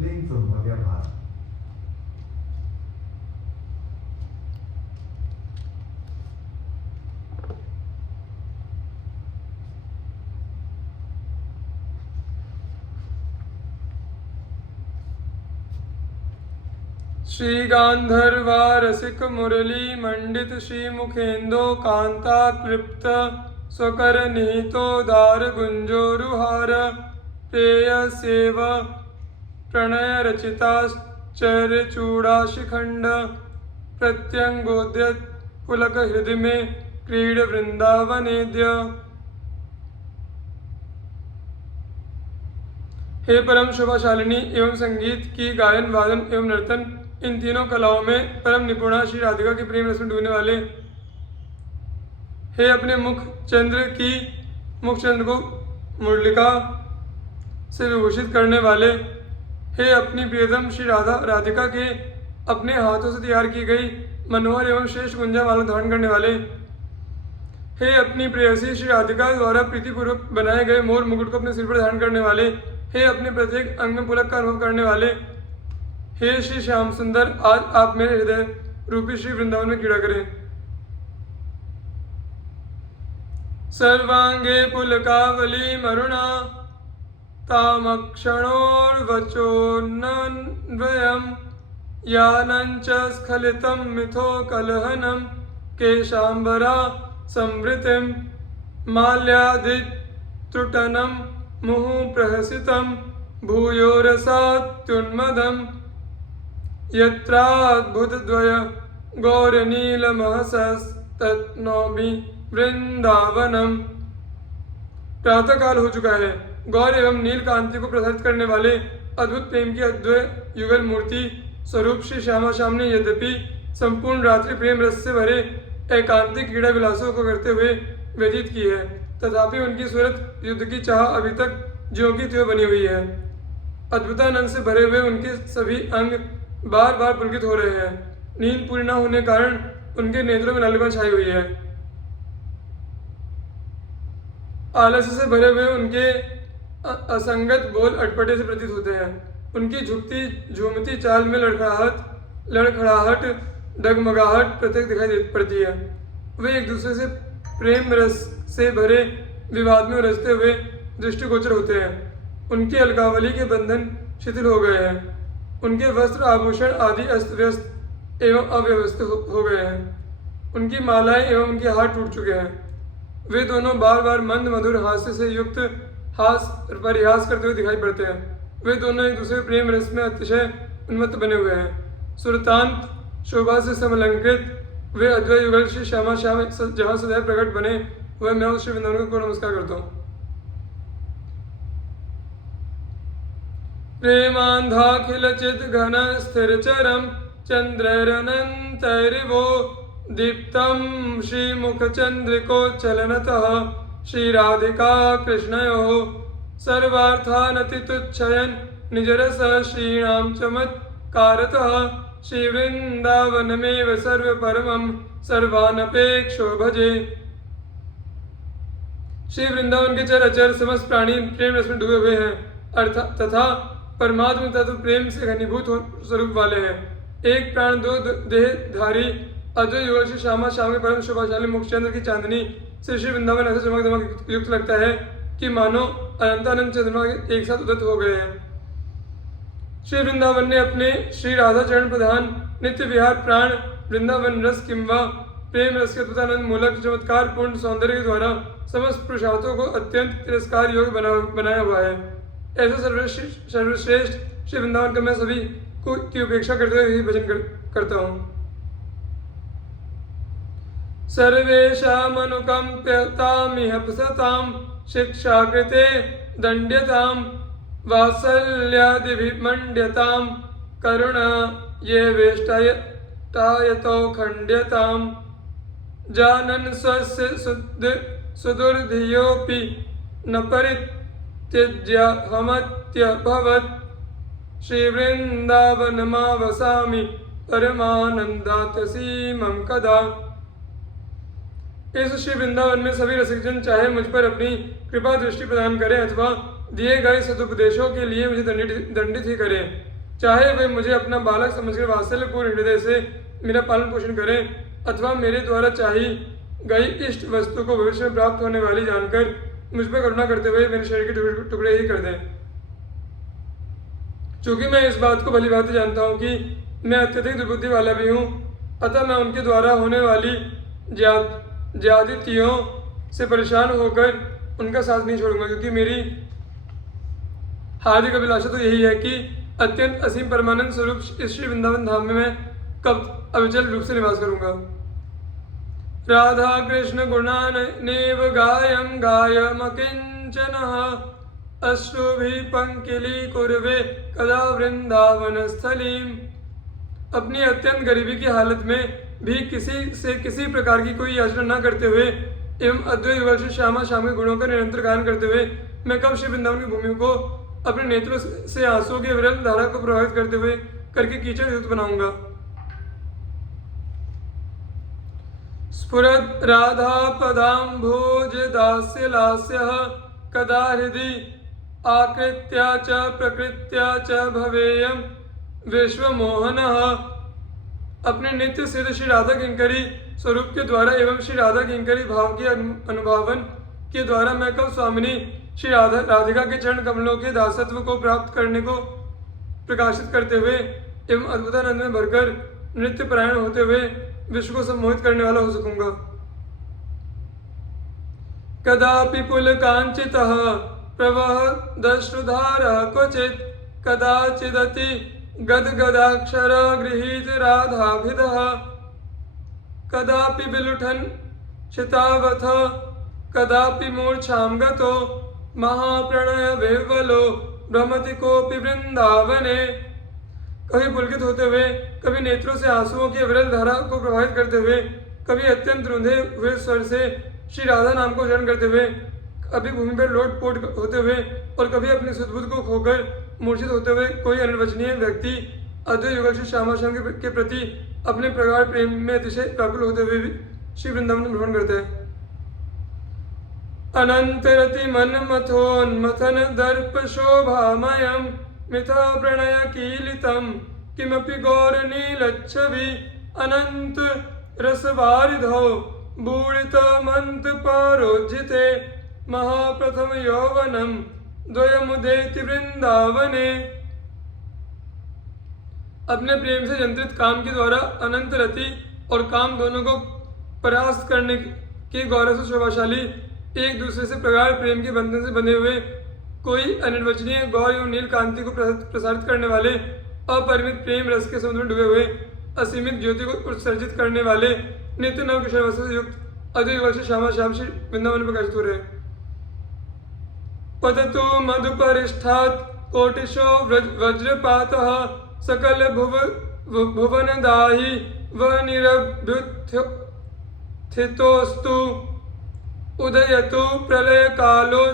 playing from Madhya Bharat. Shri गांधर्वा रसिक मुरली मंडित Shri मुखेंदो Kanta clipped स्वकर निहितो दार गुंजोरुहार प्रेय सेव प्रणय रचिताश्चर्य चूड़ा शिखंड प्रत्यंगोद्यत पुलक हृदय में क्रीड वृंदावनेद्य। हे परम शोभाशालिनी एवं संगीत की गायन वादन एवं नर्तन इन तीनों कलाओं में परम निपुणा श्री राधिका के प्रेम रस में डूबने वाले, हे अपने मुख चंद्र को मुरलिका से विभूषित करने वाले, हे अपनी प्रियतम श्री राधिका के अपने हाथों से तैयार की गई मनोहर एवं श्रेष्ठ गुंजा माला धारण करने वाले, हे अपनी प्रेयसी श्री राधिका द्वारा प्रीतिपूर्वक बनाए गए मोर मुकुट को अपने सिर पर धारण करने वाले, हे अपने प्रत्येक अंग में पुलक का अनुभव करने वाले, हे श्री श्याम सुंदर, आज आप मेरे हृदय रूपी श्री वृंदावन में क्रीड़ा करें। सर्वांगे पुलकावली मरुणा तामक्षणोर्वचोन्नन्वयम् यानञ्च स्खलितं मिथो कलहनं केशाम्बरा संवृतिं माल्यादित्रुटनं मुहुप्रहसितं भूयोरसात्युन्मदम् यत्राद्भुतद्वय गौरनीलमहसस्तनोमि वृंदावनम। प्रातःकाल हो चुका है। गौर एवं नील कांति को प्रसारित करने वाले अद्भुत प्रेम की अद्वैत युगल मूर्ति स्वरूप श्री श्यामा श्याम ने यद्यपि संपूर्ण रात्रि प्रेम रस से भरे एकांतिक क्रीड़ा विलासों को करते हुए व्यतीत की है, तथापि उनकी सूरत युद्ध की चाह अभी तक ज्यों की त्यों बनी हुई है। अद्भुतानंद से भरे हुए उनके सभी अंग बार बार पुलकित हो रहे हैं। नींद पूरी न होने कारण उनके नेत्रों में लालिमा छाई हुई है। आलस्य से भरे हुए उनके असंगत बोल अटपटे से प्रतीत होते हैं। उनकी झुकती झूमती चाल में लड़खड़ाहट डगमगाहट प्रत्येक दिखाई पड़ती है। वे एक दूसरे से प्रेम रस से भरे विवाद में उलझते हुए दृष्टिगोचर होते हैं। उनकी अलकावली के बंधन शिथिल हो गए हैं। उनके वस्त्र आभूषण आदि अस्त व्यस्त एवं अव्यवस्थित हो गए हैं। उनकी मालाएं एवं उनके हाथ टूट चुके हैं। वे दोनों बार बार मंद मधुर हास्य से युक्त परिहास करते हुए दिखाई पड़ते हैं। वे दोनों एक दूसरे प्रेम रस में अतिशय उन्मत्त बने हुए हैं। सुरतांत शोभा से समलंकृत वे अद्वैत युगल श्री श्यामा श्याम जहाँ सदैव प्रकट बने, वह मैं उस श्री वृंदावन को नमस्कार करता हूँ। प्रेमांधाखिल चित घन स्थिर चरम चंद्रैरनंतैरिवो दीप्तम श्रीमुख चंद्रिको चलनतः श्री राधिका कृष्णयोः सर्वार्थानति तुच्छयन निजरस श्रीणाम चमत्कारतः श्री वृंदावनमेव सर्व परमं सर्वानपेक्षो भजे। श्री वृंदावन के चराचर समस्त प्राणी प्रेम रस में डूबे हुए हैं अर्थात तथा परमात्म तत्व प्रेम से घनीभूत स्वरूप वाले हैं। एक प्राण दो देहधारी अद्वैत युगल श्री श्यामा श्याम के परम शोभाशाली मुखचंद्र की चांदनी से श्री वृंदावन ऐसे चमक दमक युक्त लगता है कि मानो अनंतानंद चंद्रमा एक साथ उदित हो गए हैं। श्री वृंदावन ने अपने श्री राधा चरण प्रधान नित्य विहार प्राण वृंदावन रस किंवा प्रेम रस के अद्भुतानंद मूलक चमत्कार पूर्ण सौंदर्य के द्वारा समस्त पुरुषार्थों को अत्यंत तिरस्कार योग्य बनाया हुआ है। ऐसा सर्वश्रेष्ठ श्री वृंदावन का मैं सभी की उपेक्षा करते हुए ही भजन करता हूँ। सर्वेषामनुकंप्यतामिह सतां शिक्षा कृते दंड्यतां वात्सल्यादिभिमण्ड्यतां करुणा ये वेष्टायतो खण्ड्यतां जानन् स्वस्य सुदुर्धियोऽपि न परित्यज्याहमत्यभवत् श्रीवृन्दावनमावसामि परमानन्दात्यसीमं कदा। इस श्री वृंदावन में सभी रसिकजन चाहे मुझ पर अपनी कृपा दृष्टि प्रदान करें अथवा दिए गए सदुपदेशों के लिए मुझे दंडित ही करें। चाहे वे मुझे अपना बालक समझकर वात्सल्यपूर्ण हृदय से मेरा पालन पोषण करें अथवा मेरे द्वारा चाही गई इष्ट वस्तु को भविष्य में प्राप्त होने वाली जानकर मुझ पर करुणा करते हुए मेरे शरीर के टुकड़े ही कर दें। चूंकि मैं इस बात को भली भांति जानता हूँ कि मैं अत्यधिक दुर्बुद्धि वाला भी हूँ, अतः मैं उनके द्वारा होने वाली ज्यादतियों से परेशान होकर उनका साथ नहीं छोड़ूंगा, क्योंकि मेरी हार्दिक अभिलाषा तो यही है कि अत्यंत असीम परमानंद स्वरूप इस श्री वृंदावन धाम में मैं कब अविचल रूप से निवास करूंगा। राधा कृष्ण गुणानेव गायम गायमकिंचन अश्रुभिः पंकिली कुर्वे कदा वृंदावन स्थलीम। अपनी अत्यंत गरीबी की हालत में भी किसी से किसी प्रकार की कोई याचना न करते हुए एवं अद्वैत युगल श्री श्यामा श्याम के गुणों का निरंतर गायन करते हुए मैं कब श्री वृंदावन की भूमि को अपने नेत्रों से आंसुओं की विरल धारा को प्रभावित करते हुए करके कीचड़ युक्त बनाऊंगा। स्फुरद राधा पदाम्भोज दास्य लास्य कदा हृदि आकृत्या च प्रकृत्या च भवेयम विश्वमोहनः। अपने नित्य सिद्ध श्री राधा किंकरी स्वरूप के द्वारा एवं श्री राधा किंकरी भाव के अनुभावन के द्वारा मैं कब स्वामिनी श्री राधिका के चरण कमलों के दासत्व को प्राप्त करने को प्रकाशित करते हुए एवं अद्भुतानंद में भरकर नृत्य परायण होते हुए विश्व को सम्मोहित करने वाला हो सकूंगा। कदापि पुलकांचितः प्रवहदश्रुधारः क्वचित् कदाचिदति गदगदाक्षर गृहीत राधाभिधः कदापि विलुठन् चितावथ कदापि मूर्छां गतो महाप्रणय विह्वलो भ्रमति कोपि वृंदावने। कभी पुलकित होते हुए, कभी नेत्रों से आंसुओं की विरल धारा को प्रभावित करते हुए, कभी अत्यंत रुंधे हुए स्वर से श्री राधा नाम को उच्चारण करते हुए, कभी भूमि पर लोटपोट होते हुए और कभी अपनी सुधबुद्ध को खोकर मूर्छित होते हुए कोई अनिर्वचनीय व्यक्ति अद्वैत युगल श्री श्यामा श्याम के प्रति अपने प्रगाढ़ प्रेम में अतिशय व्याकुल होते हुए भी श्री वृंदावन में भ्रमण करते हैं। अनंतरति मन मथोन्मथन दर्प शोभामयम् मिथा प्रणय कीलितम् किमपि गौरनीलच्छवि अनंत रसवारिधौ बूढ़ित मंत पारोज्जिते महाप्रथम यौवनम द्वयमुदेति वृंदावने। अपने प्रेम से यंत्रित काम के द्वारा अनंत रति और काम दोनों को परास्त करने के गौरव से शोभाशाली एक दूसरे से प्रगाढ़ प्रेम के बंधन से बंधे हुए कोई अनिर्वचनीय गौर एवं नील कांति को प्रसारित करने वाले अपरिमित प्रेम रस के समुद्र में डूबे हुए असीमित ज्योति को उत्सर्जित करने वाले नित्य नव किशोर वस्तु से युक्त अद्वैत वर्ष श्यामा श्याम श्री वृंदावन में प्रकाशित हो रहे। पततु मधुपरिष्ठात् कोटिशो वज्रपातः सकल भुवन दाहि वह निरभ्युत्थितोस्तु उदयतु प्रलय कालो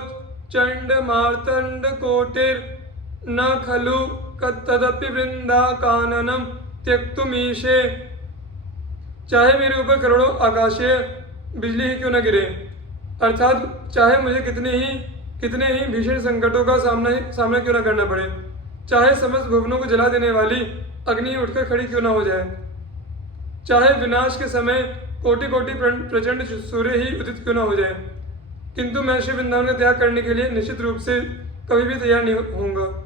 चंड मार्तंड कोटिर न खलु तदपि वृंदा काननम त्यक्तुमीशे। चाहे मेरे ऊपर करोड़ों आकाशीय बिजली ही क्यों न गिरे, अर्थात चाहे मुझे कितने ही भीषण संकटों का सामना क्यों न करना पड़े, चाहे समस्त भुवनों को जला देने वाली अग्नि उठकर खड़ी क्यों न हो जाए, चाहे विनाश के समय कोटि कोटि प्रचंड सूर्य ही उदित क्यों न हो जाए, किंतु मैं श्री वृंदावन का त्याग करने के लिए निश्चित रूप से कभी भी तैयार नहीं होऊंगा।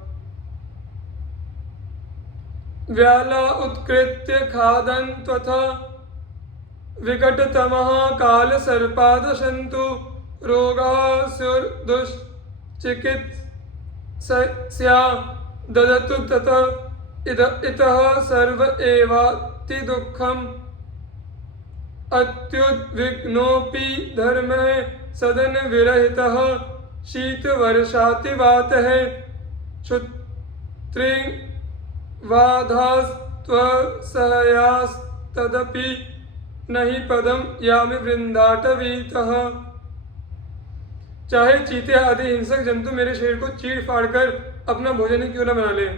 व्याला उत्कृत्य खादन तथा विकटतमः काल सर्पादशन्तु रोगासुरदुश्चिकित्स्या ददतु ततः इतः सर्व एवाति दुःखम् अत्युद्विग्नोऽपि धर्मः सदन विरहितः शीतवर्षातिवातः क्षुत्रिवाधास्त्वसहयास्तदपि नहि पदम यामि वृंदाटवीतः। चाहे चीते आदि हिंसक जंतु मेरे शरीर को चीर फाड़ कर अपना भोजन ही क्यों न बना ले,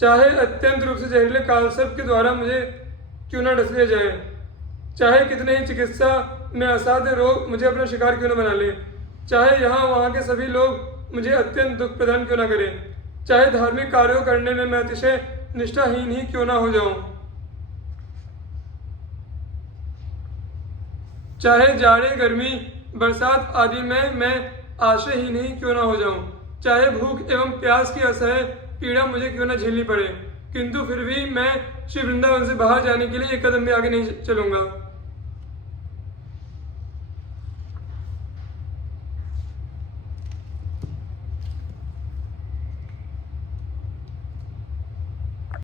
चाहे अत्यंत रूप से जहरीले कालसर्प के द्वारा मुझे क्यों न डस लिया जाए, चाहे कितने ही चिकित्सा में असाध्य रोग मुझे अपना शिकार क्यों न बना ले, चाहे यहाँ वहाँ के सभी लोग मुझे अत्यंत दुख प्रदान क्यों न करें, चाहे धार्मिक कार्यों करने में मैं अतिशय निष्ठाहीन ही क्यों ना हो जाऊं। चाहे जाड़े गर्मी बरसात आदि में मैं आश्रयहीन ही क्यों ना हो जाऊं। चाहे भूख एवं प्यास की असह्य पीड़ा मुझे क्यों ना झेलनी पड़े, किंतु फिर भी मैं श्री वृंदावन से बाहर जाने के लिए एक कदम भी आगे नहीं चलूंगा।